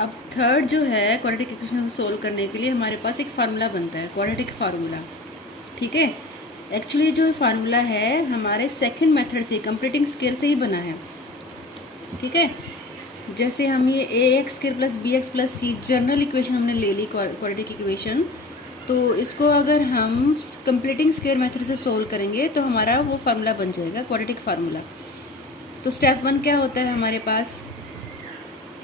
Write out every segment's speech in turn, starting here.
अब थर्ड जो है क्वाड्रेटिक इक्वेशन को सोल्व करने के लिए हमारे पास एक फार्मूला बनता है, क्वाड्रेटिक फार्मूला। ठीक है, एक्चुअली जो फार्मूला है हमारे सेकंड मेथड से, कंप्लीटिंग स्क्वायर से ही बना है। ठीक है, जैसे हम ये a x square plus b x plus c general equation हमने ले ली क्वाड्रेटिक इक्वेशन, तो इसको अगर हम कंप्लीटिंग स्क्वायर मेथड से सोल्व करेंगे तो हमारा वो फार्मूला बन जाएगा, क्वाड्रेटिक फार्मूला। तो स्टेप 1 क्या होता है हमारे पास,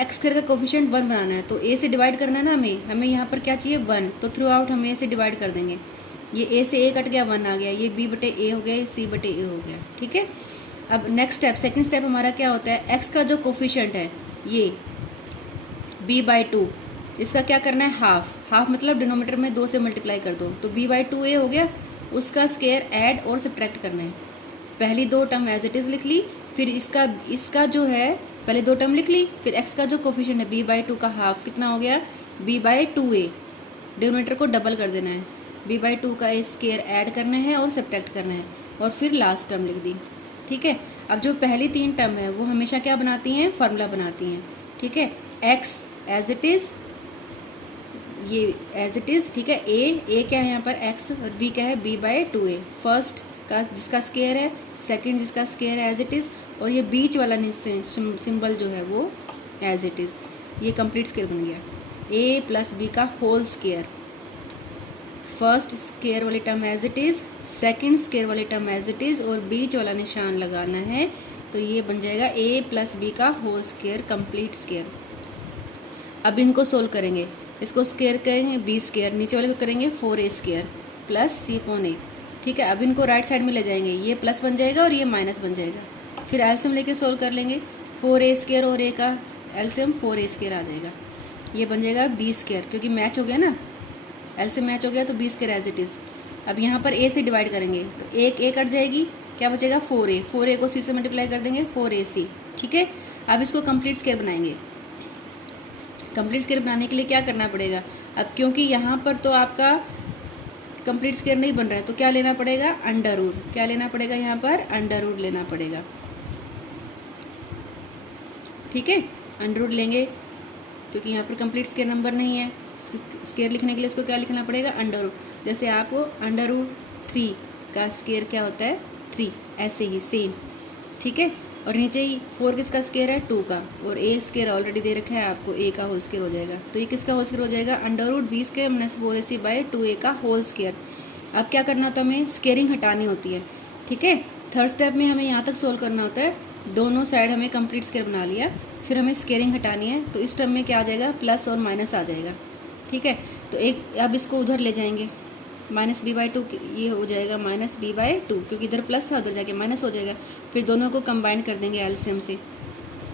एक्स स्क्वायर का कोफिशिएंट 1 बनाना है, तो ए से डिवाइड करना है ना हमें यहाँ पर क्या चाहिए 1, तो थ्रू आउट हम ए से डिवाइड कर देंगे। ये ए से ए कट गया, 1 आ गया, ये बी बटे ए हो गया, ये सी बटे ए हो गया। ठीक है, अब नेक्स्ट स्टेप, सेकंड स्टेप हमारा क्या होता है, एक्स का जो कोफिशिएंट है ये b/2, इसका क्या करना है हाफ मतलब डिनोमीटर में 2 से मल्टीप्लाई कर दो, तो b/2 ए हो गया, उसका स्क्वायर ऐड और सब्ट्रैक्ट करना है। पहली 2 टर्म एज इट इज़ लिख ली, फिर इसका जो है पहले 2 टर्म लिख ली, फिर एक्स का जो कोफिशिएंट है b/2 का हाफ कितना हो गया b/2a, डिनोमीटर को डबल कर देना है, b/2 का स्क्वायर ऐड करना है और सब्ट्रैक्ट करना है, और फिर लास्ट टर्म लिख दी। ठीक है, अब जो पहली 3 टर्म है वो हमेशा क्या बनाती हैं, फार्मूला बनाती हैं। ठीक है, एक्स एज इट इज़, ये एज इट इज़। ठीक है, ए क्या है यहाँ पर एक्स, और बी क्या है b/2a, फर्स्ट का जिसका स्क्वायर है, सेकंड जिसका स्क्वायर है एज इट इज़, और ये बीच वाला सिंबल जो है वो एज इट इज़। ये कंप्लीट स्क्वायर बन गया, ए प्लस बी का होल स्क्वायर, फर्स्ट स्क्वायर वाली term as it is, second square वाली टर्म एज इट इज़, और बीच वाला निशान लगाना है, तो ये बन जाएगा ए प्लस बी का होल स्क्वायर, कंप्लीट स्क्वायर। अब इनको सोल्व करेंगे, इसको स्क्वायर करेंगे बी स्क्वायर, नीचे वाले को करेंगे 4a स्क्वायर प्लस c/a। ठीक है, अब इनको राइट साइड में ले जाएंगे, ये प्लस बन जाएगा और ये माइनस बन जाएगा, फिर एलसीएम लेके सोल्व कर लेंगे, 4a स्क्वायर और a का एलसीएम 4a स्क्वायर आ जाएगा, ये बन जाएगा b स्क्वायर, क्योंकि मैच हो गया ना, एलसीएम मैच हो गया तो b square as it is. अब यहाँ पर a से डिवाइड करेंगे तो एक a कट जाएगी, क्या बचेगा 4a को c से मल्टीप्लाई कर देंगे 4ac। ठीक है, अब इसको कंप्लीट स्क्वायर बनाएंगे। कंप्लीट स्क्वायर बनाने के लिए क्या करना पड़ेगा, अब क्योंकि यहाँ पर तो आपका कंप्लीट स्क्वायर नहीं बन रहा है, तो क्या लेना पड़ेगा अंडर रूट, क्या लेना पड़ेगा यहाँ पर अंडर रूट लेना पड़ेगा। ठीक है, अंडर रूट लेंगे क्योंकि यहाँ पर कंप्लीट स्क्वायर नंबर नहीं है, स्क्वायर लिखने के लिए इसको क्या लिखना पड़ेगा अंडर रूट। जैसे आपको अंडर रूट 3 का स्क्वायर क्या होता है 3, ऐसे ही सेम। ठीक है, और नीचे ही 4 किसका स्क्वायर है 2 का, और a स्क्वायर ऑलरेडी दे रखा है आपको, a का होल स्क्वायर हो जाएगा, तो ये किसका होल स्क्वायर हो जाएगा under root b square minus 4ac/2a का होल स्क्वायर। अब क्या करना होता है, हमें स्क्वेयरिंग हटानी होती है। ठीक है, थर्ड स्टेप में हमें यहाँ तक सोल्व करना होता है, दोनों साइड हमें कंप्लीट स्क्वायर बना लिया, फिर हमें स्क्वेयरिंग हटानी है, तो इस टर्म में क्या आ जाएगा प्लस और माइनस आ जाएगा। ठीक है, तो एक अब इसको उधर ले जाएंगे, माइनस b/2 ये हो जाएगा माइनस b/2, क्योंकि इधर प्लस था उधर जाके माइनस हो जाएगा, फिर दोनों को कंबाइन कर देंगे एलसीएम से।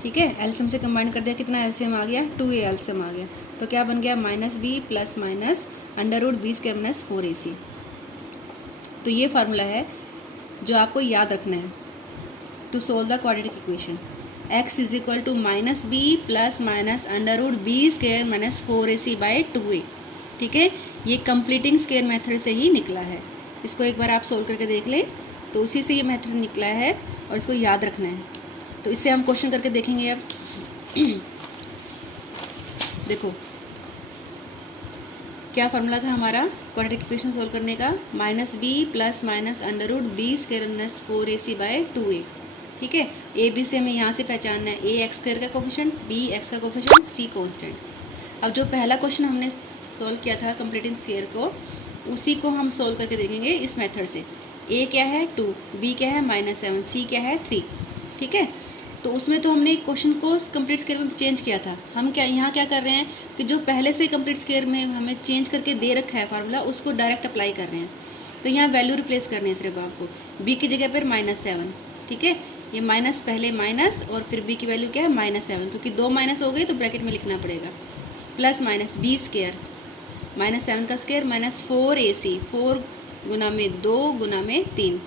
ठीक है, एलसीएम से कंबाइन कर दिया, कितना एलसीएम आ गया 2a एलसीएम आ गया, तो क्या बन गया minus b plus minus under root b square minus 4ac। तो ये फार्मूला है जो आपको याद रखना है to solve the quadratic equation, x is equal to minus b plus minus under root b square minus 4ac/2a। ठीक है, ये कंप्लीटिंग स्क्वायर मेथड से ही निकला है, इसको एक बार आप सोल्व करके देख लें, तो उसी से ये मेथड निकला है और इसको याद रखना है। तो इससे हम क्वेश्चन करके देखेंगे। अब देखो क्या फार्मूला था हमारा क्वाड्रेटिक इक्वेशन सोल्व करने का, minus b plus minus under root b square minus 4ac/2a। ठीक है, ए बी से हमें यहाँ से पहचानना है, a एक्स स्क्वायर का कोफिशिएंट, b एक्स का कोफिशिएंट, c कांस्टेंट। अब जो पहला क्वेश्चन हमने सोल्व किया था कंप्लीटिंग स्क्वायर को, उसी को हम सोल्व करके देखेंगे इस मेथड से। a क्या है 2, b क्या है -7, c क्या है 3। ठीक है, तो उसमें तो हमने क्वेश्चन को कंप्लीट स्क्वायर में चेंज किया था, हम क्या यहाँ क्या कर रहे हैं कि जो पहले से कंप्लीट स्क्वायर में हमें चेंज करके दे रखा है फार्मूला, उसको डायरेक्ट अप्लाई कर रहे हैं। तो यहाँ वैल्यू रिप्लेस करने हैं सिर्फ आपको, b की जगह पर -7। ठीक है, ये माइनस पहले माइनस और फिर b की वैल्यू क्या है -7, क्योंकि 2 माइनस हो गई तो ब्रैकेट में लिखना पड़ेगा, प्लस माइनस b स्क्वायर -7 का स्क्वायर माइनस 4ac, 4 गुना में 2 गुना में 3।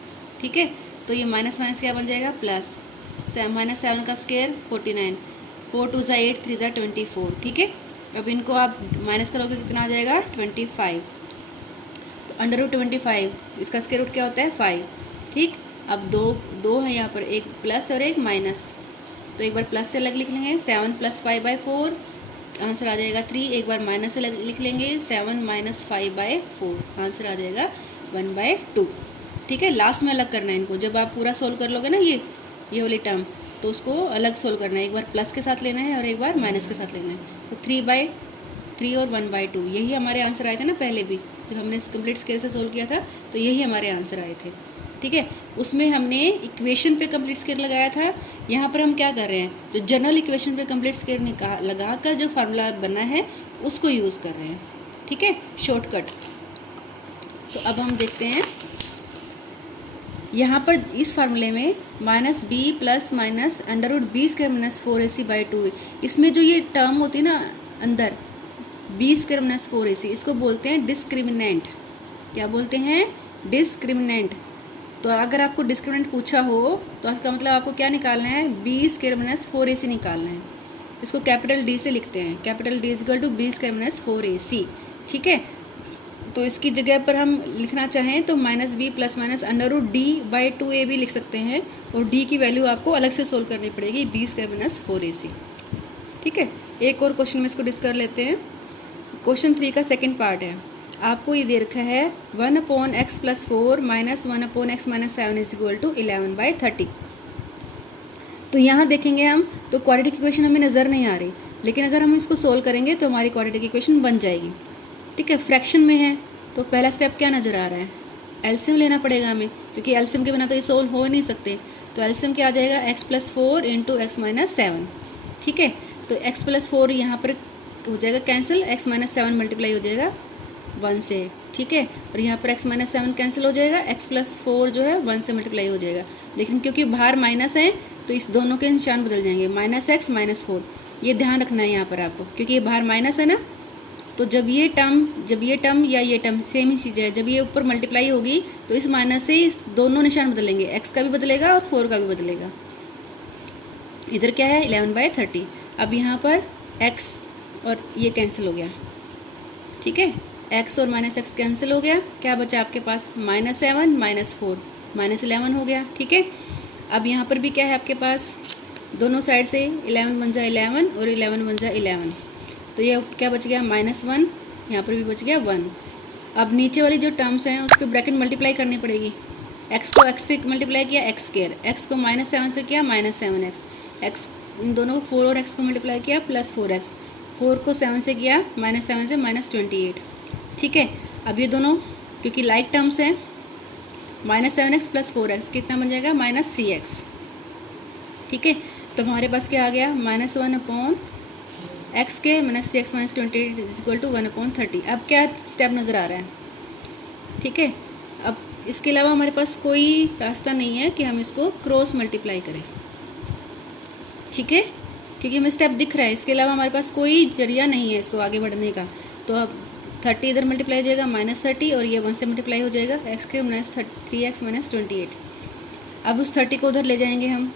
ठीक है, तो ये माइनस माइनस क्या बन जाएगा प्लस, -7 का स्क्वायर 49, 4 2 ज़ा 8, 3 ज़ा 24। ठीक है, अब इनको आप माइनस करोगे कितना आ जाएगा 25, तो अंडर रूट 25 इसका स्क्वायर रूट क्या होता है 5। ठीक, अब दो है यहाँ पर, एक प्लस और एक माइनस, तो एक बार प्लस से अलग लिख लेंगे, 7 + 5/4 आंसर आ जाएगा 3, एक बार माइनस से लिख लेंगे 7 - 5/4, आंसर आ जाएगा 1/2। ठीक है, लास्ट में अलग करना है इनको, जब आप पूरा सोल्व कर लोगे ना ये वाली टर्म, तो उसको अलग सोल्व करना है, एक बार प्लस के साथ लेना है और एक बार माइनस के साथ लेना है। तो 3/3 और 1/2 यही हमारे आंसर आए थे ना पहले भी, जब हमने कंप्लीट स्केल से सोल्व किया था तो यही हमारे आंसर आए थे। ठीक है, उसमें हमने इक्वेशन पे कंप्लीट स्केल लगाया था, यहाँ पर हम क्या कर रहे हैं, जो जनरल इक्वेशन पे कंप्लीट स्केल लगा कर जो फार्मूला बना है उसको यूज़ कर रहे हैं। ठीक है, शॉर्टकट। तो अब हम देखते हैं यहाँ पर इस फार्मूले में -b plus minus √b² - 4ac/2, इसमें जो ये टर्म होती है ना अंदर b² - 4ac, इसको बोलते हैं डिस्क्रिमिनेंट। क्या बोलते हैं? डिस्क्रिमिनेंट। तो अगर आपको डिस्क्रिमिनेंट पूछा हो तो इसका मतलब आपको क्या निकालना है, b² - 4ac निकालना है। इसको कैपिटल D से लिखते हैं, कैपिटल D = b² - 4ac। ठीक है, तो इसकी जगह पर हम लिखना चाहें तो -b प्लस माइनस √d/2a भी लिख सकते हैं, और d की वैल्यू आपको अलग से सोल्व करनी पड़ेगी, b² - 4ac। ठीक है, एक और क्वेश्चन में इसको डिस्कस कर लेते हैं। क्वेश्चन 3 का सेकंड पार्ट है। आपको ये दे रखा है 1/x + 4 - 1/x - 7 = 11/30। तो यहाँ देखेंगे हम तो क्वाड्रेटिक इक्वेशन हमें नज़र नहीं आ रही, लेकिन अगर हम इसको सोल्व करेंगे तो हमारी क्वाड्रेटिक इक्वेशन बन जाएगी। ठीक है, फ्रैक्शन में है तो पहला स्टेप क्या नज़र आ रहा है, एलसीएम लेना पड़ेगा हमें, क्योंकि एलसीएम के बिना तो ये सोल्व हो नहीं सकते। तो एलसीएम क्या आ जाएगा, x + 4 × x - 7। ठीक है, तो x + 4 यहाँ पर हो जाएगा कैंसिल, x - 7 मल्टीप्लाई हो जाएगा 1 से। ठीक है, और यहाँ पर x - 7 कैंसिल हो जाएगा, x + 4 जो है 1 से मल्टीप्लाई हो जाएगा, लेकिन क्योंकि बाहर माइनस है तो इस दोनों के निशान बदल जाएंगे, -x - 4। ये ध्यान रखना है यहाँ पर आपको, क्योंकि ये बाहर माइनस है ना, तो जब ये टर्म या ये टर्म सेम ही चीज़ है, जब ये ऊपर मल्टीप्लाई होगी तो इस माइनस से इस दोनों निशान बदलेंगे, x का भी बदलेगा और 4 का भी बदलेगा। इधर क्या है, 11/30। अब यहाँ पर x और ये कैंसिल हो गया। ठीक है, x और -x कैंसिल हो गया, क्या बचा आपके पास, -7 - 4 -11 हो गया। ठीक है, अब यहाँ पर भी क्या है आपके पास, दोनों साइड से 11 बन जाए 11 और 11 बन जाए 11, तो ये क्या बच गया, -1, यहाँ पर भी बच गया 1। अब नीचे वाली जो टर्म्स हैं उसके ब्रैकेट मल्टीप्लाई करनी पड़ेगी, x को x से मल्टीप्लाई किया x², x को -7 से किया -7x, x इन दोनों को 4 और x को मल्टीप्लाई किया +4x, 4 को 7 से किया -7 से -28। ठीक है, अब ये दोनों क्योंकि लाइक टर्म्स हैं, -7x + 4x कितना बन जाएगा, -3x। ठीक है, तो हमारे पास क्या आ गया, -1/x² - 3x - 28 = 1/30। अब क्या स्टेप नज़र आ रहा है। ठीक है, अब इसके अलावा हमारे पास कोई रास्ता नहीं है कि हम इसको क्रॉस मल्टीप्लाई करें। ठीक है, क्योंकि हमें स्टेप दिख रहा है, इसके अलावा हमारे पास कोई जरिया नहीं है इसको आगे बढ़ने का। तो अब 30 इधर मल्टीप्लाई हो जाएगा -30, और ये 1 से मल्टीप्लाई हो जाएगा, x² - 3x - 28। अब उस 30 को उधर ले जाएंगे हम।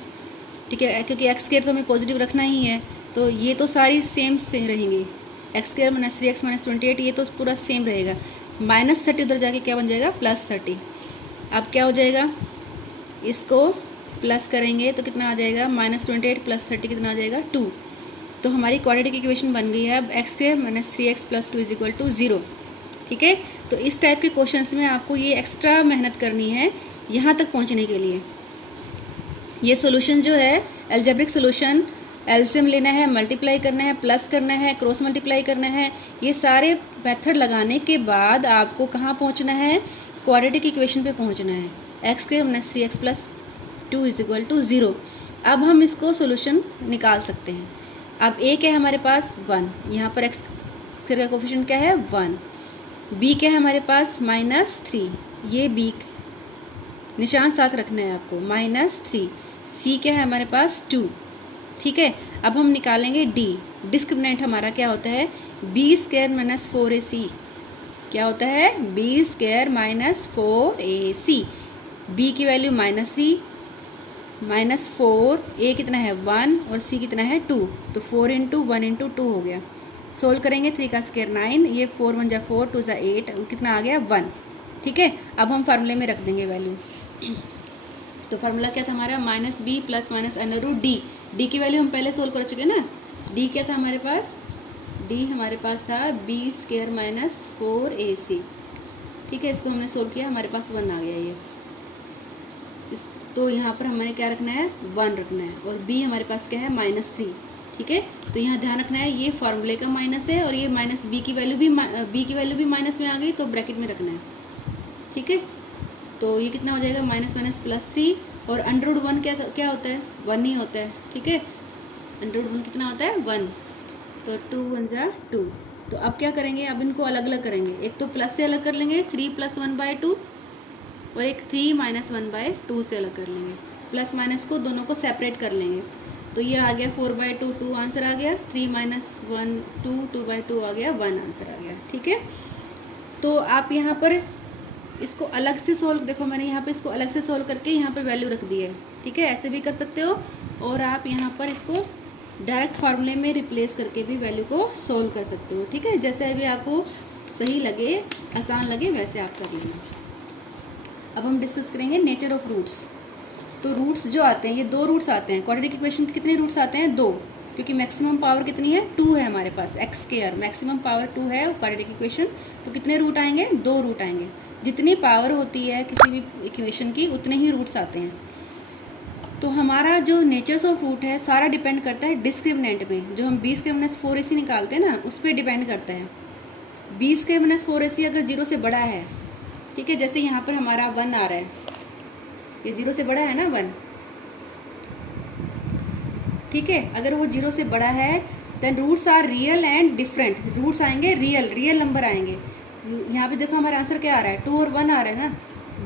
ठीक है, क्योंकि x² तो हमें पॉजिटिव रखना ही है, तो ये तो सारी सेम से रहेंगी, x² - 3x - 28 ये तो पूरा सेम रहेगा। -30 उधर जाके क्या बन जाएगा, +30। अब क्या हो जाएगा, इसको प्लस करेंगे तो कितना आ जाएगा, -28 + 30 कितना आ जाएगा, 2। तो हमारी क्वाड्रेटिक इक्वेशन बन गई है अब x² - 3x + 2 = 0। ठीक है, तो इस टाइप के क्वेश्चंस में आपको ये एक्स्ट्रा मेहनत करनी है यहाँ तक पहुँचने के लिए। ये सोल्यूशन जो है अलजेब्रिक सोल्यूशन, एलसीएम लेना है, मल्टीप्लाई करना है, प्लस करना है, क्रॉस मल्टीप्लाई करना है, ये सारे मेथड लगाने के बाद आपको कहाँ पहुँचना है, क्वाड्रेटिक इक्वेशन पे पहुँचना है, x² - 3x + 2 = 0। अब हम इसको सोल्यूशन निकाल सकते हैं। अब a क्या है हमारे पास, 1, यहाँ पर x का कोफिशिएंट क्या है, 1। b क्या है हमारे पास, -3, ये b निशान साथ रखना है आपको, -3। c क्या है हमारे पास, 2। ठीक है, अब हम निकालेंगे d। डिस्क्रिमिनेंट हमारा क्या होता है, b² - 4ac। क्या होता है, b² - 4ac। b की वैल्यू -3 -4, a कितना है 1 और c कितना है 2, तो 4 × 1 × 2 हो गया। सोल्व करेंगे, 3 का स्क्वायर 9, ये 4 × 1 = 4, 2 × 8, कितना आ गया 1। ठीक है, अब हम फार्मूले में रख देंगे वैल्यू। तो फार्मूला क्या था हमारा, -b plus minus √d। d की वैल्यू हम पहले सोल्व कर चुके ना, d क्या था हमारे पास डी हमारे पास था बी स्क्वायर माइनस 4ac। ठीक है, इसको हमने सोल्व किया, हमारे पास 1 आ गया ये। इस तो यहाँ पर हमें क्या रखना है, 1 रखना है, और b हमारे पास क्या है, -3। ठीक है, तो यहाँ ध्यान रखना है ये फार्मूले का माइनस है, और ये माइनस b की वैल्यू भी माइनस में आ गई, तो ब्रैकेट में रखना है। ठीक है, तो ये कितना हो जाएगा, माइनस माइनस +3, और √1 क्या होता है, 1 ही होता है। ठीक है, √1 कितना होता है, 1, तो 2 × 1 = 2। तो अब क्या करेंगे, अब इनको अलग अलग करेंगे। एक तो प्लस से अलग कर लेंगे, 3 + 1/2, और एक 3 - 1/2 से अलग कर लेंगे। प्लस माइनस को दोनों को सेपरेट कर लेंगे, तो ये आ गया 4/2, 2 आंसर आ गया। 3 - 1 2, 2/2 आ गया, 1 आंसर आ गया। ठीक है, तो आप यहाँ पर इसको अलग से सोल्व, देखो मैंने यहाँ पे इसको अलग से सोल्व करके यहाँ पर वैल्यू रख दी है। ठीक है, ऐसे भी कर सकते हो, और आप यहाँ पर इसको डायरेक्ट फार्मूले में रिप्लेस करके भी वैल्यू को सोल्व कर सकते हो। ठीक है, जैसे अभी आपको सही लगे, आसान लगे, वैसे आप कर लीजिए। अब हम डिस्कस करेंगे नेचर ऑफ रूट्स। तो रूट्स जो आते हैं, ये 2 रूट्स आते हैं। क्वाड्रेटिक इक्वेशन के कितने रूट्स आते हैं, 2, क्योंकि मैक्सिमम पावर कितनी है, 2 है हमारे पास, x², मैक्सिमम पावर 2 है क्वाड्रेटिक इक्वेशन। तो कितने रूट आएंगे, 2 रूट आएंगे। जितनी पावर होती है किसी भी इक्वेशन की, उतने ही रूट्स आते हैं। तो हमारा जो नेचर्स ऑफ रूट है, सारा डिपेंड करता है डिस्क्रिमिनेंट में। जो हम b² - 4ac निकालते हैं ना, उस पर डिपेंड करता है। b² - 4ac अगर 0 से बड़ा है, ठीक है, जैसे यहाँ पर हमारा 1 आ रहा है, ये 0 से बड़ा है ना, 1। ठीक है, अगर वो 0 से बड़ा है, then roots are real and different. Roots आएंगे रियल नंबर आएंगे। यहाँ पे देखो हमारा आंसर क्या आ रहा है, 2 और 1 आ रहा है ना,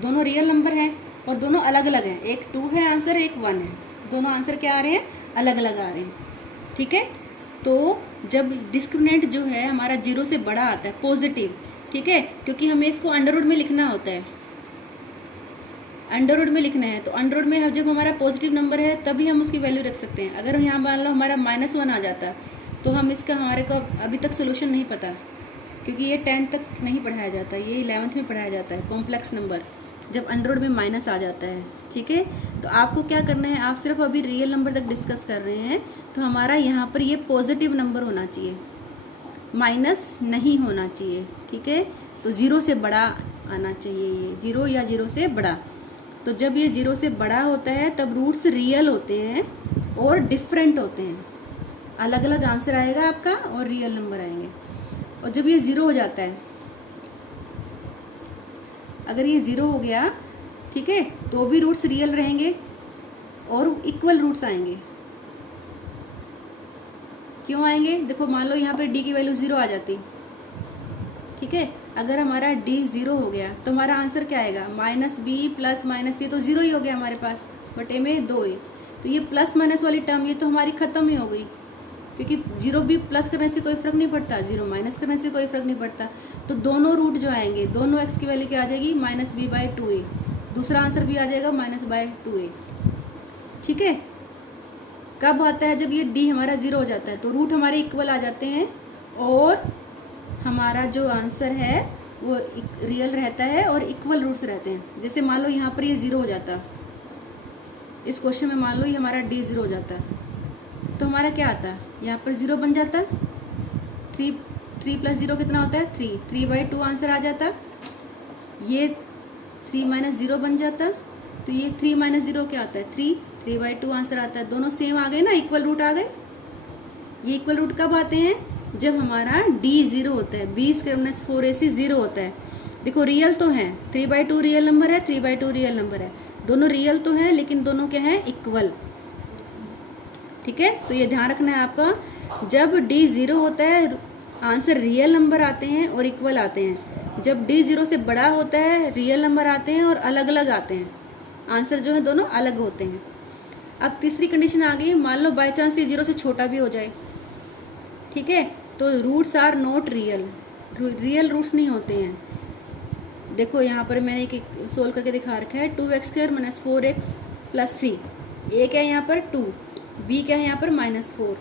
दोनों रियल नंबर हैं और दोनों अलग अलग हैं। एक 2 है आंसर, एक 1 है, दोनों आंसर क्या आ रहे हैं, अलग अलग आ रहे हैं। ठीक है, तो जब डिस्क्रिमिनेंट जो है हमारा 0 से बड़ा आता है, पॉजिटिव, ठीक है, क्योंकि हमें इसको अंडरवुड में लिखना होता है, अंडरवुड में लिखना है। तो अंडरवुड में जब हमारा पॉजिटिव नंबर है तभी हम उसकी वैल्यू रख सकते हैं। अगर यहाँ मान लो हमारा -1 आ जाता, तो हम इसका हमारे को अभी तक सोल्यूशन नहीं पता, क्योंकि ये 10th तक नहीं पढ़ाया जाता, ये 11th में पढ़ाया जाता है, कॉम्प्लेक्स नंबर जब अंडरवुड में माइनस आ जाता है। ठीक है, तो आपको क्या करना है, आप सिर्फ अभी रियल नंबर तक डिस्कस कर रहे हैं, तो हमारा यहाँ पर ये पॉजिटिव नंबर होना चाहिए, माइनस नहीं होना चाहिए। ठीक है, तो 0 से बड़ा आना चाहिए, ये 0 या 0 से बड़ा। तो जब ये 0 से बड़ा होता है तब रूट्स रियल होते हैं और डिफरेंट होते हैं, अलग अलग आंसर आएगा आपका और रियल नंबर आएंगे। और जब ये 0 हो जाता है, अगर ये 0 हो गया, ठीक है, तो भी रूट्स रियल रहेंगे और इक्वल रूट्स आएंगे। क्यों आएंगे, देखो मान लो यहाँ पर d की वैल्यू 0 आ जाती, ठीक है, अगर हमारा d 0 हो गया तो हमारा आंसर क्या आएगा, -b + माइनस, ये तो 0 ही हो गया हमारे पास, बटे में 2 है। तो ये प्लस माइनस वाली टर्म ये तो हमारी ख़त्म ही हो गई, क्योंकि 0 भी प्लस करने से कोई फ़र्क नहीं पड़ता, 0 माइनस करने से कोई फ़र्क नहीं पड़ता। तो दोनों रूट जो आएंगे, दोनों x की वैल्यू क्या आ जाएगी, -b/2a। दूसरा आंसर भी आ जाएगा -/2a। ठीक है, कब आता है, जब ये d हमारा 0 हो जाता है, तो रूट हमारे इक्वल आ जाते हैं और हमारा जो आंसर है वो रियल रहता है और इक्वल रूट्स रहते हैं। जैसे मान लो यहाँ पर ये 0 हो जाता, इस क्वेश्चन में मान लो ये हमारा d 0 हो जाता, तो हमारा क्या आता, यहाँ पर 0 बन जाता, 3 + 0 कितना होता है, 3, 3/2 आंसर आ जाता। ये 3 - 0 बन जाता, तो ये 3 - 0 क्या आता है, 3, 3/2 आंसर आता है। दोनों सेम आ गए ना, इक्वल रूट आ गए। ये इक्वल रूट कब आते हैं, जब हमारा d 0 होता है, b² - 4ac 0 होता है। देखो रियल तो है, 3/2 रियल नंबर है, 3/2 रियल नंबर है, दोनों रियल तो हैं, लेकिन दोनों क्या है, इक्वल। ठीक है, तो ये ध्यान रखना है आपका, जब d 0 होता है आंसर रियल नंबर आते हैं और इक्वल आते हैं। जब d 0 से बड़ा होता है रियल नंबर आते हैं और अलग अलग आते हैं, आंसर जो है दोनों अलग होते हैं। अब तीसरी कंडीशन आ गई, मान लो बाई चांस ये 0 से छोटा भी हो जाए, ठीक है, तो roots are not real, real roots नहीं होते हैं। देखो यहाँ पर मैंने एक सोल्व करके दिखा रखा है, 2x² - 4x + 3, a क्या है यहाँ पर 2, b क्या है यहाँ पर -4,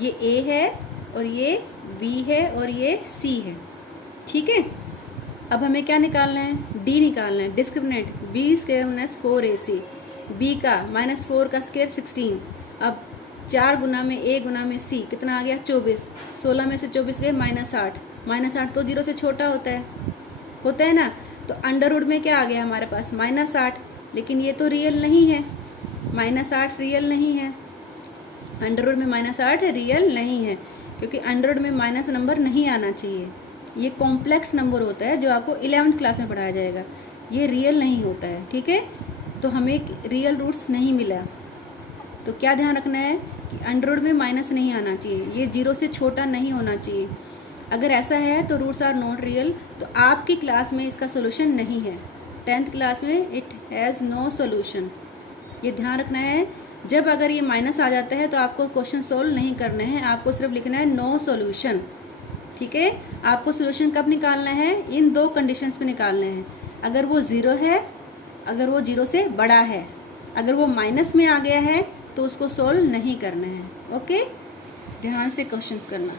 ये a है और ये b है और ये c है। ठीक है, अब हमें क्या निकालना है, d निकालना है, डिस्क्रिमिनेंट b² - 4ac, b का -4 का स्क्वायर 16। अब 4 गुना में A गुना में C कितना आ गया 24। 16 में से 24 गए -8। -8 तो 0 से छोटा होता है ना। तो अंडर रूट में क्या आ गया हमारे पास -8, लेकिन ये तो रियल नहीं है, -8 रियल नहीं है। अंडर रूट में -8 रियल नहीं है, क्योंकि अंडर रूट में माइनस नंबर नहीं आना चाहिए। ये कॉम्प्लेक्स नंबर होता है जो आपको 11th क्लास में पढ़ाया जाएगा, ये रियल नहीं होता है, ठीक है। तो हमें रियल रूट्स नहीं मिला, तो क्या ध्यान रखना है कि अंडर रूट में माइनस नहीं आना चाहिए, ये 0 से छोटा नहीं होना चाहिए। अगर ऐसा है तो रूट्स आर नॉट रियल, तो आपकी क्लास में इसका सोल्यूशन नहीं है। 10th क्लास में इट हैज़ नो सोल्यूशन, ये ध्यान रखना है। जब अगर ये माइनस आ जाता है तो आपको क्वेश्चन सोल्व नहीं करने हैं, आपको सिर्फ लिखना है नो सोल्यूशन, ठीक है। आपको सोल्यूशन कब निकालना है, इन 2 कंडीशंस पे निकालने हैं। अगर वो 0 है, अगर वो 0 से बड़ा है, अगर वो माइनस में आ गया है तो उसको सोल्व नहीं करना है। ओके, ध्यान से क्वेश्चंस करना।